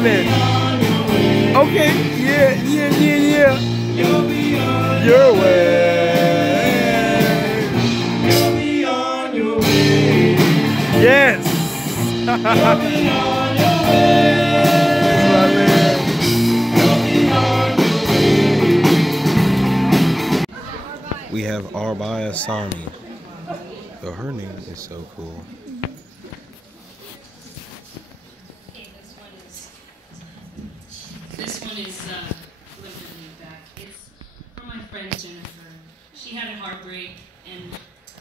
minute. Okay, yeah. Your way. You'll be on your way. Yes. You'll be on your way. We have Arbaya Sani. So her name is so cool. Okay, this one is literally back. It's from my friend Jennifer. She had a heartbreak and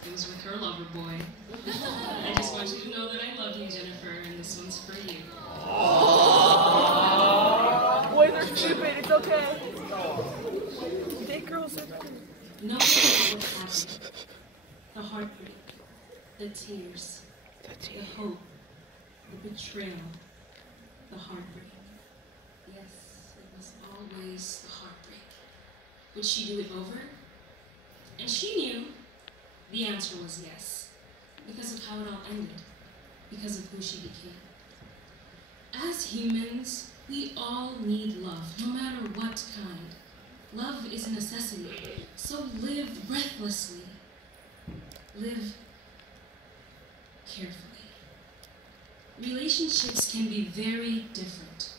it was with her lover boy. I just want you to know that I love you, Jennifer, and this one's for you. Boys are stupid, it's okay. Date girls are cool. No matter what happened, the heartbreak, the tears, the hope, the betrayal, the heartbreak. Yes, it was always the heartbreak. Would she do it over? And she knew the answer was yes, because of how it all ended, because of who she became. As humans, we all need love, no matter what kind. Love is a necessity, so live breathlessly. Live carefully. Relationships can be very different.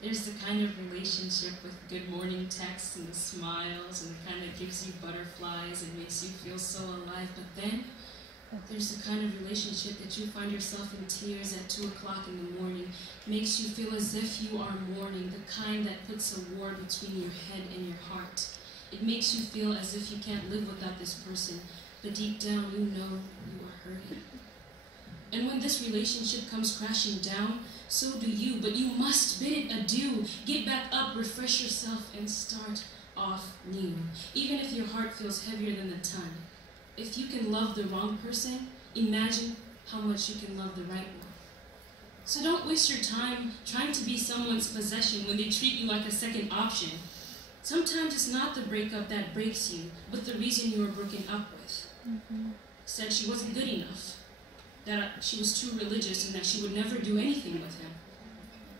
There's the kind of relationship with good morning texts and smiles and the kind that gives you butterflies and makes you feel so alive. But then there's the kind of relationship that you find yourself in tears at 2 o'clock in the morning, makes you feel as if you are mourning, the kind that puts a war between your head and your heart. It makes you feel as if you can't live without this person, but deep down you know you are hurting. And when this relationship comes crashing down, so do you, but you must bid it adieu. Get back up, refresh yourself, and start off new. Even if your heart feels heavier than the ton. If you can love the wrong person, imagine how much you can love the right one. So don't waste your time trying to be someone's possession when they treat you like a second option. Sometimes it's not the breakup that breaks you, but the reason you were broken up with. Said she wasn't good enough, that she was too religious and that she would never do anything with him.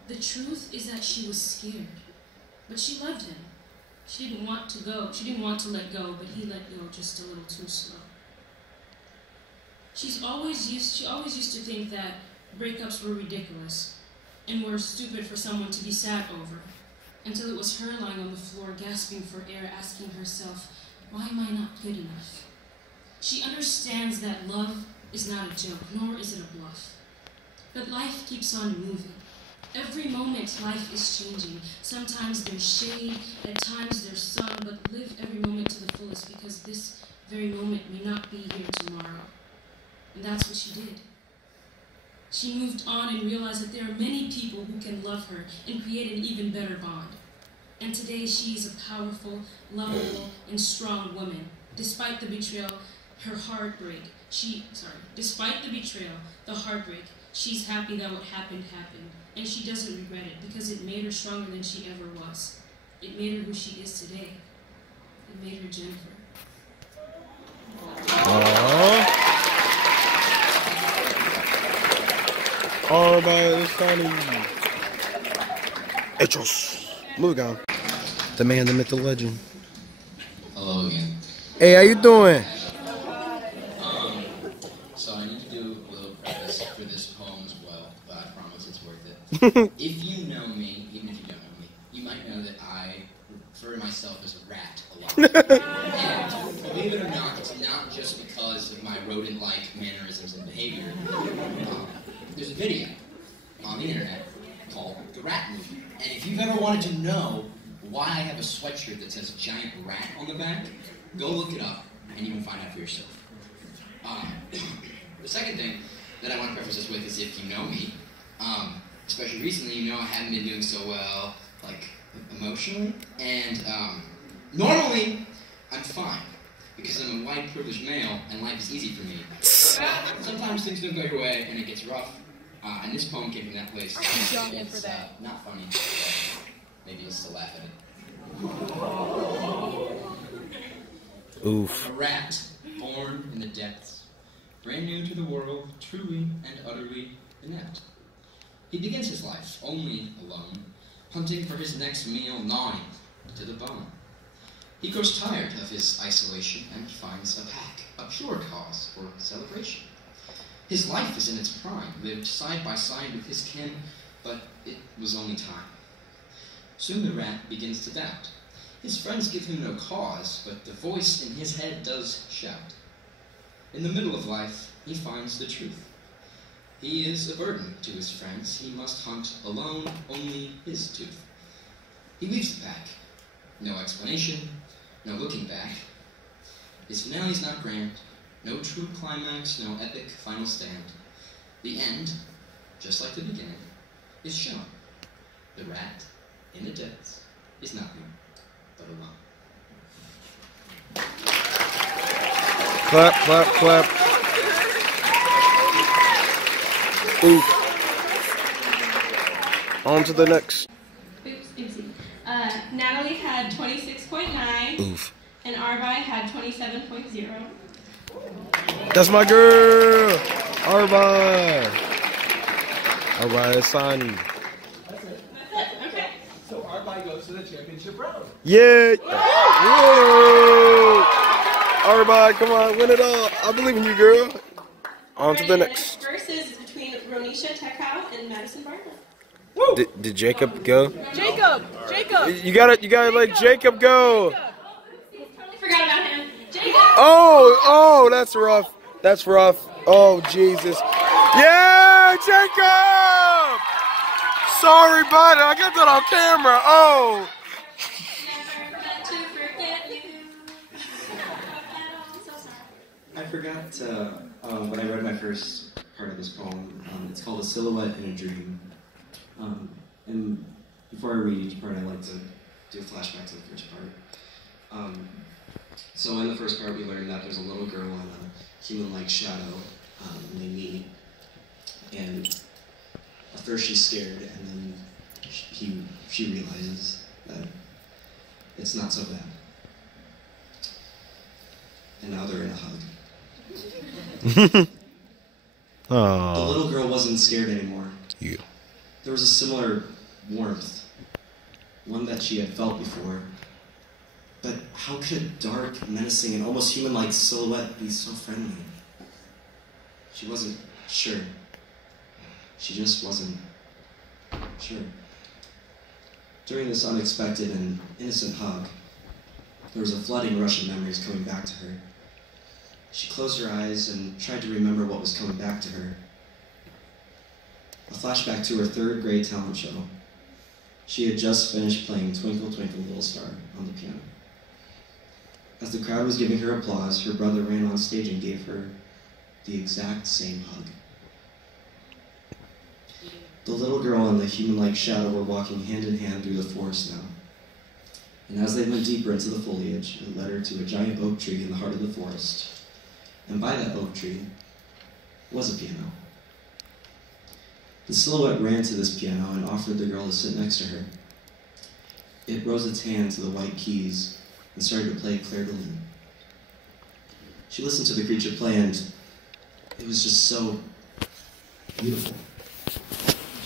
The truth is that she was scared, but she loved him. She didn't want to go. She didn't want to let go, but he let go just a little too slow. She always used to think that breakups were ridiculous and were stupid for someone to be sad over, until it was her lying on the floor gasping for air, asking herself, why am I not good enough? She understands that love is not a joke, nor is it a bluff. But life keeps on moving. Every moment life is changing. Sometimes there's shade, at times there's sun, but live every moment to the fullest, because this very moment may not be here tomorrow. And that's what she did. She moved on and realized that there are many people who can love her and create an even better bond. And today she is a powerful, lovable, and strong woman. Despite the betrayal, despite the betrayal, the heartbreak, she's happy that what happened happened. And she doesn't regret it, because it made her stronger than she ever was. It made her who she is today. It made her Jennifer. Arbaya Sani. Hechos. Moving on. The man, the myth, the legend. Hello again. Hey, how you doing? So I need to do a little preface for this poem as well, but I promise it's worth it. If you know me, even if you don't know me, you might know that I refer to myself as a rat a lot. And believe it or not, it's not just because of my rodent-like mannerisms and behavior. There's a video on the internet called The Rat Movie. And if you've ever wanted to know why I have a sweatshirt that says giant rat on the back, go look it up and you can find out for yourself. The second thing that I want to preface this with is, if you know me, especially recently, you know I haven't been doing so well, like, emotionally. And normally, I'm fine, because I'm a white privileged male and life is easy for me. But sometimes things don't go your way and it gets rough. And this poem came from that place. It's not funny, but maybe just to laugh at it. Oof. A rat born in the depths, brand new to the world, truly and utterly inept. He begins his life only alone, hunting for his next meal, gnawing to the bone. He grows tired of his isolation and finds a pack, a pure cause for celebration. His life is in its prime, lived side by side with his kin, but it was only time. Soon the rat begins to doubt. His friends give him no cause, but the voice in his head does shout. In the middle of life, he finds the truth. He is a burden to his friends. He must hunt alone, only his tooth. He leaves the pack. No explanation, no looking back. His finale's not grand. No true climax, no epic final stand. The end, just like the beginning, is shown. The rat in the depths is nothing but alone. Clap, clap, clap. Ooh. On to the next. Oops, oopsie. Natalie had 26.9. Oof. And Arbai had 27.0. That's my girl, Arba. Arba Asani. That's it. Okay. So Arbai goes to the championship round. Yeah. Whoa. Arba, come on, win it all. I believe in you, girl. On to the next. Verse is between Ronisha Tekau and Madison Bartlett. Did Jacob go? Jacob! You gotta let Jacob go. Totally forgot about him. Jacob! Oh, that's rough. That's rough. Oh, Jesus. Yeah, Jacob! Sorry, bud. I got that on camera. Oh. Never meant to forget you. I'm so sorry. I forgot when I read my first part of this poem. It's called A Silhouette in a Dream. And before I read each part, I like to do a flashback to the first part. So in the first part, we learned that there's a little girl and a human-like shadow, and they meet. And at first she's scared, and then she realizes that it's not so bad. And now they're in a hug. The little girl wasn't scared anymore. Yeah. There was a similar warmth, one that she had felt before. But how could a dark, menacing, and almost human-like silhouette be so friendly? She wasn't sure. She just wasn't sure. During this unexpected and innocent hug, there was a flooding rush of memories coming back to her. She closed her eyes and tried to remember what was coming back to her. A flashback to her third grade talent show. She had just finished playing Twinkle, Twinkle, Little Star on the piano. As the crowd was giving her applause, her brother ran on stage and gave her the exact same hug. The little girl and the human-like shadow were walking hand in hand through the forest now. And as they went deeper into the foliage, it led her to a giant oak tree in the heart of the forest. And by that oak tree was a piano. The silhouette ran to this piano and offered the girl to sit next to her. It rose its hand to the white keys and started to play Clair de Lune. She listened to the creature play, and it was just so beautiful.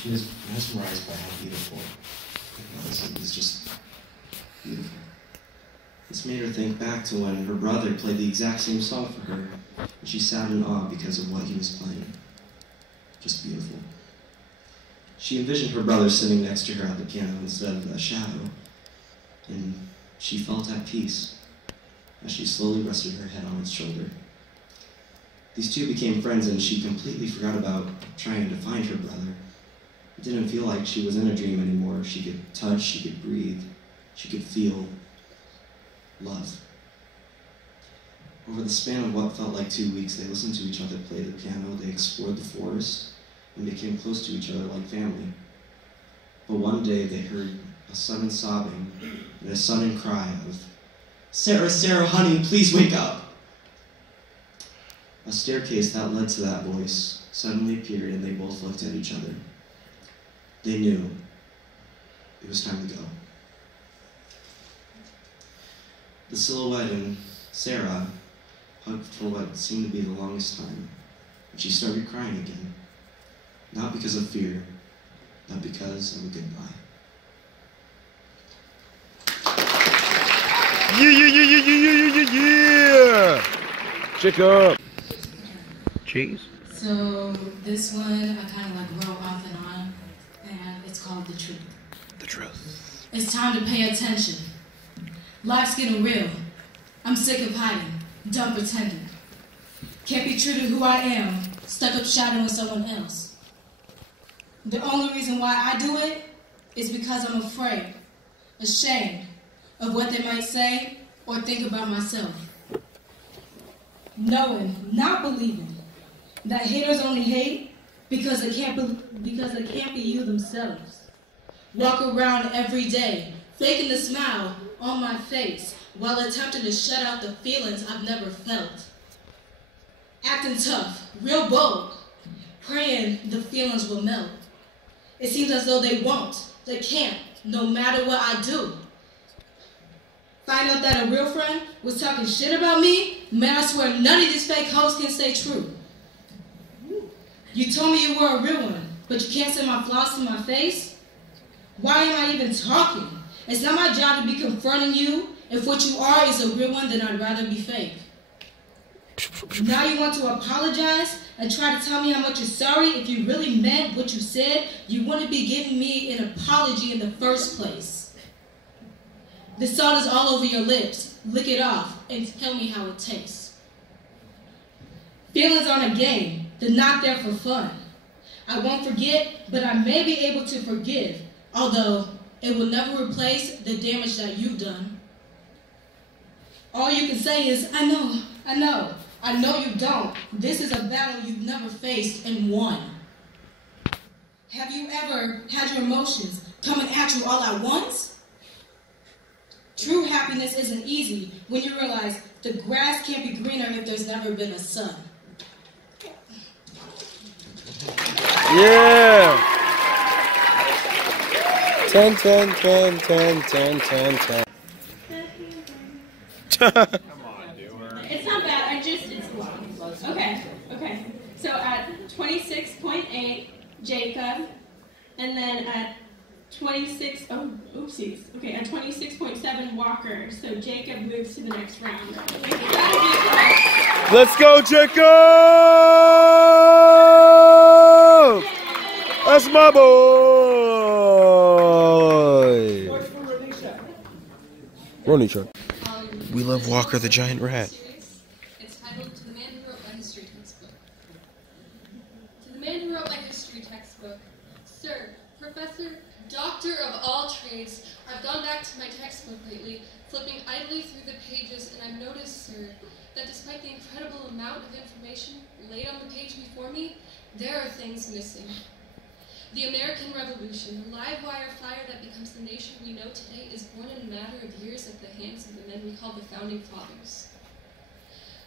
She was mesmerized by how beautiful it was. It was just beautiful. This made her think back to when her brother played the exact same song for her, and she sat in awe because of what he was playing. Just beautiful. She envisioned her brother sitting next to her at the piano instead of a shadow, and she felt at peace as she slowly rested her head on its shoulder. These two became friends, and she completely forgot about trying to find her brother. It didn't feel like she was in a dream anymore. She could touch, she could breathe, she could feel love. Over the span of what felt like 2 weeks, they listened to each other play the piano, they explored the forest, and became close to each other like family. But one day they heard a sudden sobbing and a sudden cry of, "Sarah, Sarah, honey, please wake up!" A staircase that led to that voice suddenly appeared, and they both looked at each other. They knew it was time to go. The silhouette and Sarah hugged for what seemed to be the longest time, and she started crying again. Not because of fear, not because of a goodbye. Yeah! Jacob! Cheese? So this one I kind of like wrote off and on, and it's called The Truth. The truth. It's time to pay attention. Life's getting real. I'm sick of hiding, done pretending. Can't be true to who I am, stuck up shouting with someone else. The only reason why I do it is because I'm afraid, ashamed of what they might say or think about myself. Knowing, not believing, that haters only hate because they can't be you themselves. Walk around every day, faking the smile on my face while attempting to shut out the feelings I've never felt. Acting tough, real bold, praying the feelings will melt. It seems as though they won't, they can't, no matter what I do. Find out that a real friend was talking shit about me, man, I swear none of these fake hoes can say true. You told me you were a real one, but you can't say my flaws to my face? Why am I even talking? It's not my job to be confronting you. If what you are is a real one, then I'd rather be fake. Now you want to apologize and try to tell me how much you're sorry. If you really meant what you said, you wouldn't be giving me an apology in the first place. The salt is all over your lips. Lick it off and tell me how it tastes. Feelings aren't a game. They're not there for fun. I won't forget, but I may be able to forgive, although it will never replace the damage that you've done. All you can say is, I know you don't. This is a battle you've never faced and won. Have you ever had your emotions coming at you all at once? True happiness isn't easy when you realize the grass can't be greener if there's never been a sun. Yeah! 10. It's not bad, it's long. Okay. So at 26.8, Jacob, and then at 26.7, Walker. So Jacob moves to the next round. Let's go, Jacob! That's my boy! Ronnie Chuck. We love Walker the Giant Rat. It's titled To the Man Who Wrote My History Textbook. To the man who wrote my history textbook. Sir, Professor, Doctor of all trades, I've gone back to my textbook lately, flipping idly through the pages, and I've noticed, sir, that despite the incredible amount of information laid on the page before me, there are things missing. The American Revolution, the live wire fire that becomes the nation we know today, is born in a matter of years at the hands of the men we call the Founding Fathers.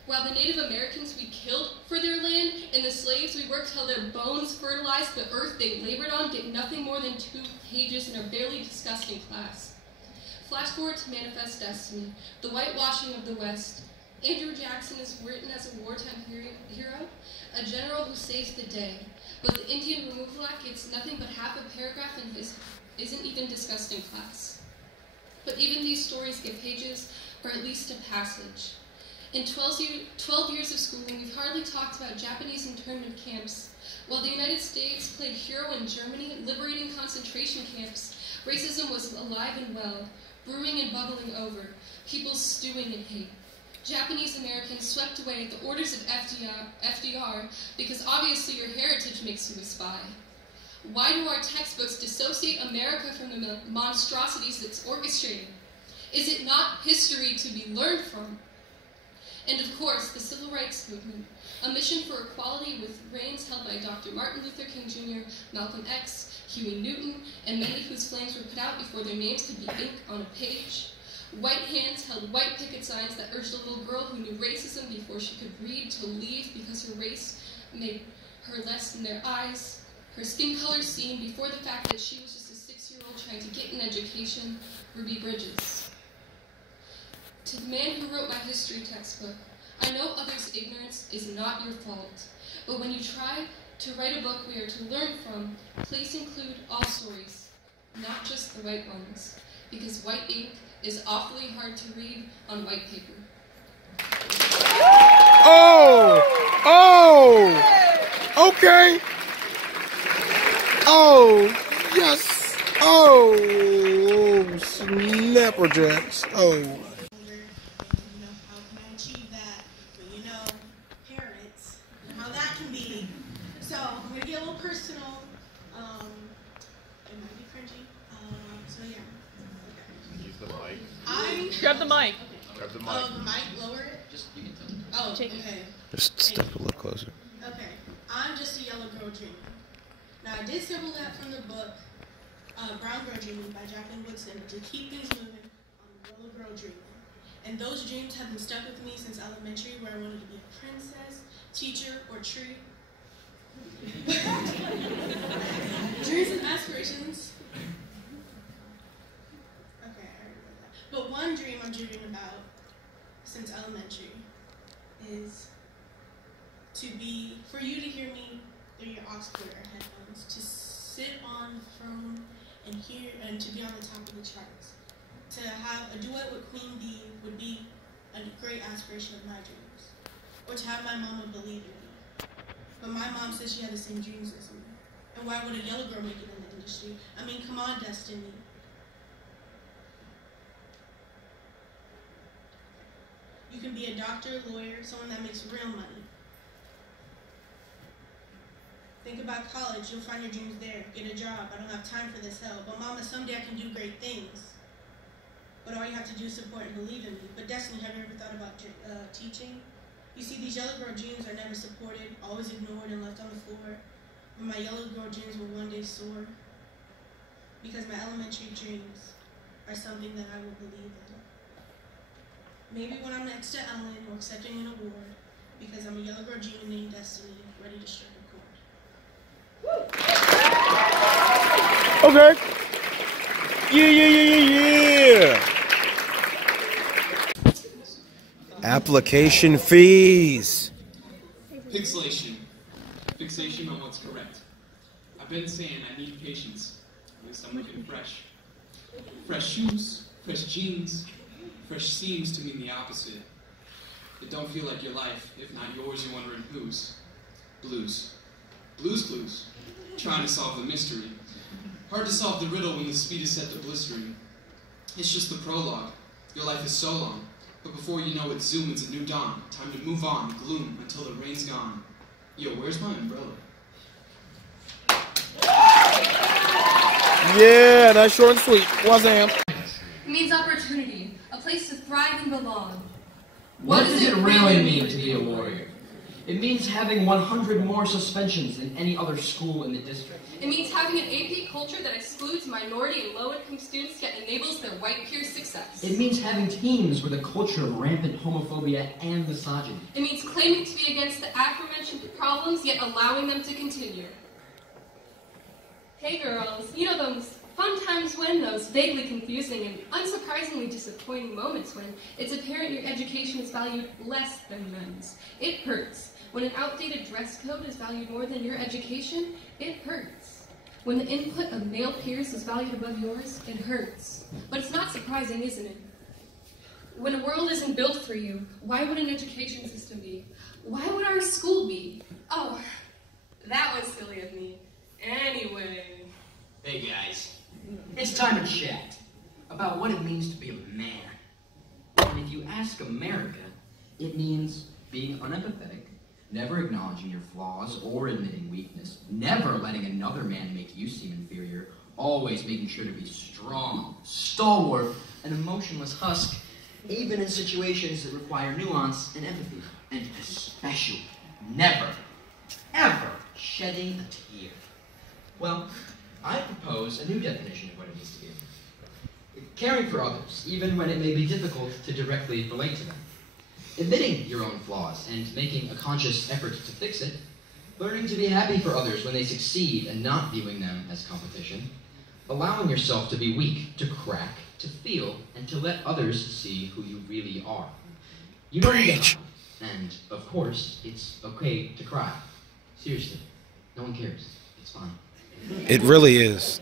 While the Native Americans we killed for their land, and the slaves we worked till their bones fertilized the earth they labored on, get nothing more than 2 pages and are barely discussed in class. Flash forward to Manifest Destiny, the whitewashing of the West. Andrew Jackson is written as a wartime hero, a general who saves the day. But the Indian Removal Act gets nothing but half a paragraph and isn't even discussed in class. But even these stories get pages, or at least a passage. In 12 years of schooling, we've hardly talked about Japanese internment camps. While the United States played hero in Germany, liberating concentration camps, racism was alive and well, brewing and bubbling over, people stewing in hate. Japanese Americans swept away at the orders of FDR because obviously your heritage makes you a spy. Why do our textbooks dissociate America from the monstrosities it's orchestrating? Is it not history to be learned from? And of course, the Civil Rights Movement, a mission for equality with reins held by Dr. Martin Luther King Jr., Malcolm X, Huey Newton, and many whose flames were put out before their names could be ink on a page. White hands held white picket signs that urged a little girl who knew racism before she could read to leave because her race made her less in their eyes. Her skin color seen before the fact that she was just a 6-year-old trying to get an education. Ruby Bridges. To the man who wrote my history textbook, I know others' ignorance is not your fault, but when you try To write a book we are to learn from, please include all stories, not just the white ones, because white ink is awfully hard to read on white paper. Oh! Oh! Okay. Oh, yes. Oh, snapperjacks. Oh. You know, how can I achieve that? But you know, parents, how that can be. So I'm gonna get a little personal. It might be cringy. So yeah. Okay. Use the mic. Grab the mic. Grab the mic. Oh, the mic, lower it. Just, you can tell. Oh, okay. Just step a little closer. Okay. I'm just a yellow girl dreaming. Now I did sample that from the book Brown Girl Dreaming by Jacqueline Woodson to keep things moving on Yellow Girl Dreaming. And those dreams have been stuck with me since elementary, where I wanted to be a princess, teacher, or tree. Dreams and aspirations. Okay, I already read that. But one dream I'm dreaming about since elementary is for you to hear me through your aux-cord or headphones, to sit on the throne and hear, and to be on the top of the charts. To have a duet with Queen Bee would be a great aspiration of my dreams. Or to have my mama believe in me. But my mom says she had the same dreams as me. And why would a yellow girl make it in the industry? I mean, come on, Destiny. You can be a doctor, lawyer, someone that makes real money. Think about college, you'll find your dreams there. Get a job, I don't have time for this hell. But mama, someday I can do great things. But all you have to do is support and believe in me. But Destiny, have you ever thought about teaching? You see, these yellow girl dreams are never supported, always ignored and left on the floor. But my yellow girl dreams will one day soar. Because my elementary dreams are something that I will believe in. Maybe when I'm next to Ellen or accepting an award, because I'm a yellow girl dreamer named Destiny, ready to strike a chord. Okay. Yeah. Application fees. Pixelation. Fixation on what's correct. I've been saying I need patience. At least I'm looking fresh. Fresh shoes, fresh jeans, fresh seems to mean the opposite. It don't feel like your life. If not yours, you're wondering whose. Blues. Blues Clues. Trying to solve the mystery. Hard to solve the riddle when the speed is set to blistering. It's just the prologue. Your life is so long. But before you know it, zoom, it's a new dawn. Time to move on, gloom, until the rain's gone. Yo, where's my umbrella? Yeah, that's short and sweet. Wazam. It means opportunity, a place to thrive and belong. What does it really mean to be a warrior? It means having 100 more suspensions than any other school in the district. It means having an AP culture that excludes minority and low-income students yet enables their white peers' success. It means having teams with a culture of rampant homophobia and misogyny. It means claiming to be against the aforementioned problems yet allowing them to continue. Hey girls, you know those fun times when, those vaguely confusing and unsurprisingly disappointing moments when it's apparent your education is valued less than men's. It hurts. When an outdated dress code is valued more than your education, it hurts. When the input of male peers is valued above yours, it hurts. But it's not surprising, isn't it? When a world isn't built for you, why would an education system be? Why would our school be? Oh, that was silly of me. Anyway. Hey guys, it's time to chat about what it means to be a man. And if you ask America, it means being unempathetic, never acknowledging your flaws or admitting weakness, never letting another man make you seem inferior, always making sure to be strong, stalwart, an emotionless husk, even in situations that require nuance and empathy, and especially never, ever shedding a tear. Well, I propose a new definition of what it means to be a man. Caring for others, even when it may be difficult to directly relate to them. Admitting your own flaws and making a conscious effort to fix it. Learning to be happy for others when they succeed and not viewing them as competition. Allowing yourself to be weak, to crack, to feel, and to let others see who you really are. You don't need to hide. And, of course, it's okay to cry. Seriously. No one cares. It's fine. It really is.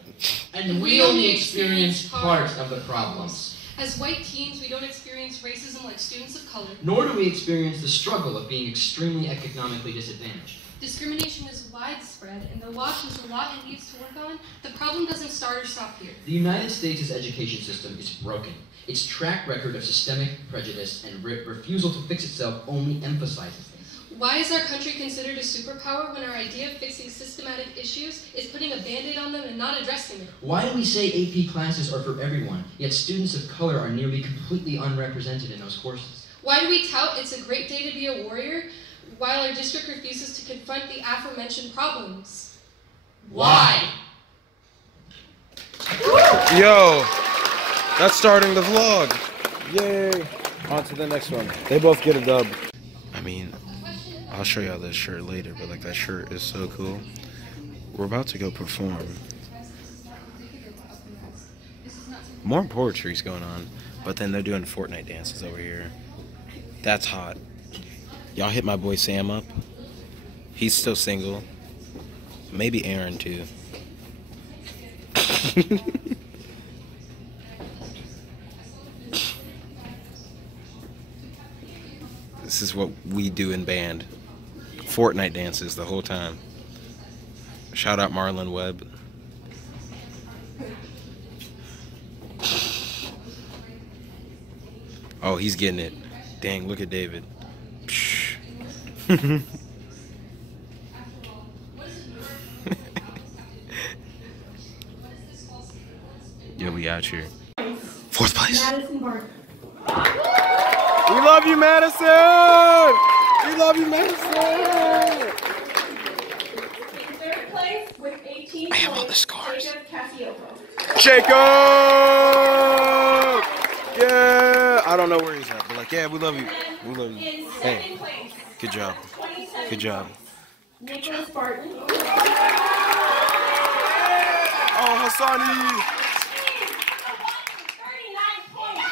And we only experience part of the problems. As white teens, we don't experience racism like students of color. Nor do we experience the struggle of being extremely economically disadvantaged. Discrimination is widespread, and though Washington's a lot it needs to work on, the problem doesn't start or stop here. The United States' education system is broken. Its track record of systemic prejudice and refusal to fix itself only emphasizes this. Why is our country considered a superpower when our idea of fixing systematic issues is putting a Band-Aid on them and not addressing it? Why do we say AP classes are for everyone, yet students of color are nearly completely unrepresented in those courses? Why do we tout it's a great day to be a warrior, while our district refuses to confront the aforementioned problems? Why? Yo, that's starting the vlog. Yay. On to the next one. They both get a dub. I mean, I'll show y'all this shirt later, but like that shirt is so cool. We're about to go perform. More poetry's going on, but then they're doing Fortnite dances over here. That's hot. Y'all hit my boy Sam up. He's still single. Maybe Aaron too. This is what we do in band. Fortnite dances the whole time. Shout out Marlon Webb. Oh, he's getting it. Dang, look at David. Yeah, we out here. Fourth place. Madison Barker. We love you, Madison! We love you, Madison! In third place with 18 I have all the points, scores. Jacob Cassioppo. Jacob! Yeah! I don't know where he's at, but like, yeah, we love you. We love you. In Hey, second place, good job. 27 Good job. Nicholas Barton. Oh, Hassani! 39 points.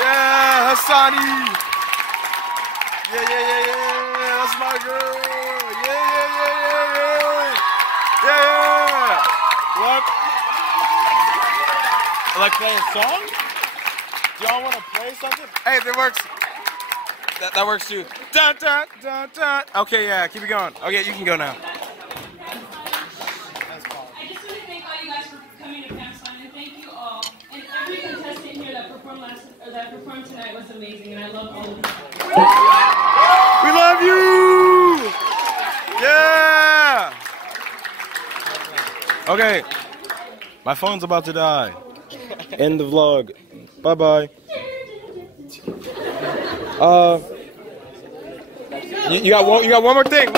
Yeah, Hassani. Yeah. That's my girl. Yeah. What? Like playing a song? Do y'all want to play something? Hey, that works. That works too. Dun. Okay, yeah, keep it going. Okay, you can go now. I just want to thank all you guys for coming to PAM SLAM, and thank you all. And every contestant here that performed tonight was amazing, and I love all of you. We love you! Yeah! Okay, my phone's about to die. End the vlog. Bye-bye. You got one more thing.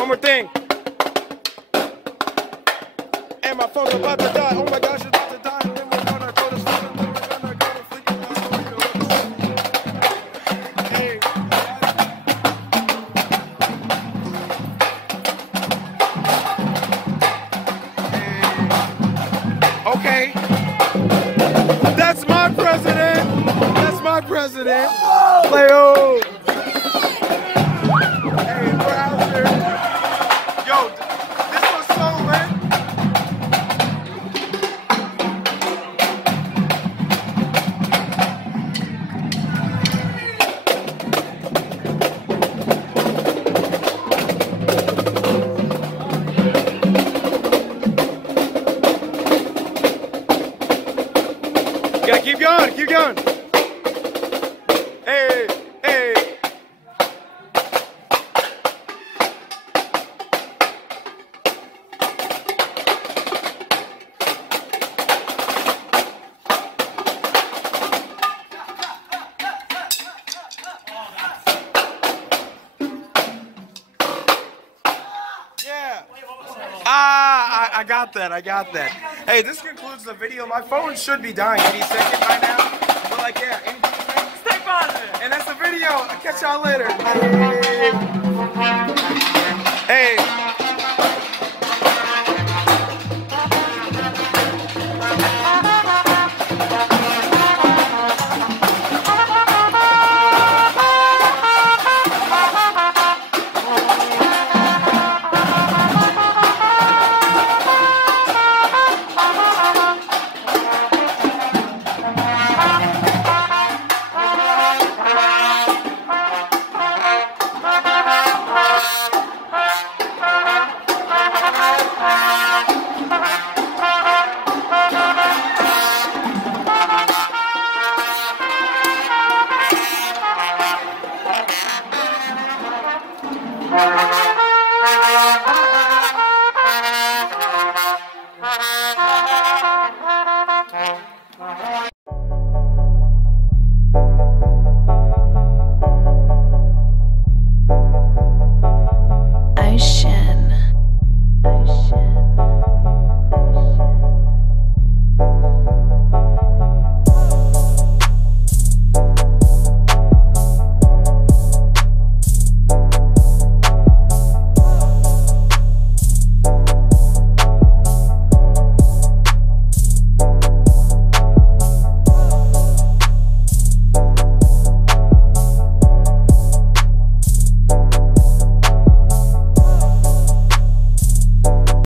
And my phone's about to die. Oh my gosh, it's about to die. And then we're gonna go to sleep. And then we're gonna go to sleep. Hey. Okay. That's my president. Leo. Hey, we're out there. Yo, this was so lit. Yeah, keep going. Hey. Yeah. I got that. Hey, this concludes the video. My phone should be dying any second by now. But like, yeah, stay positive. And that's the video. I'll catch y'all later. Hey.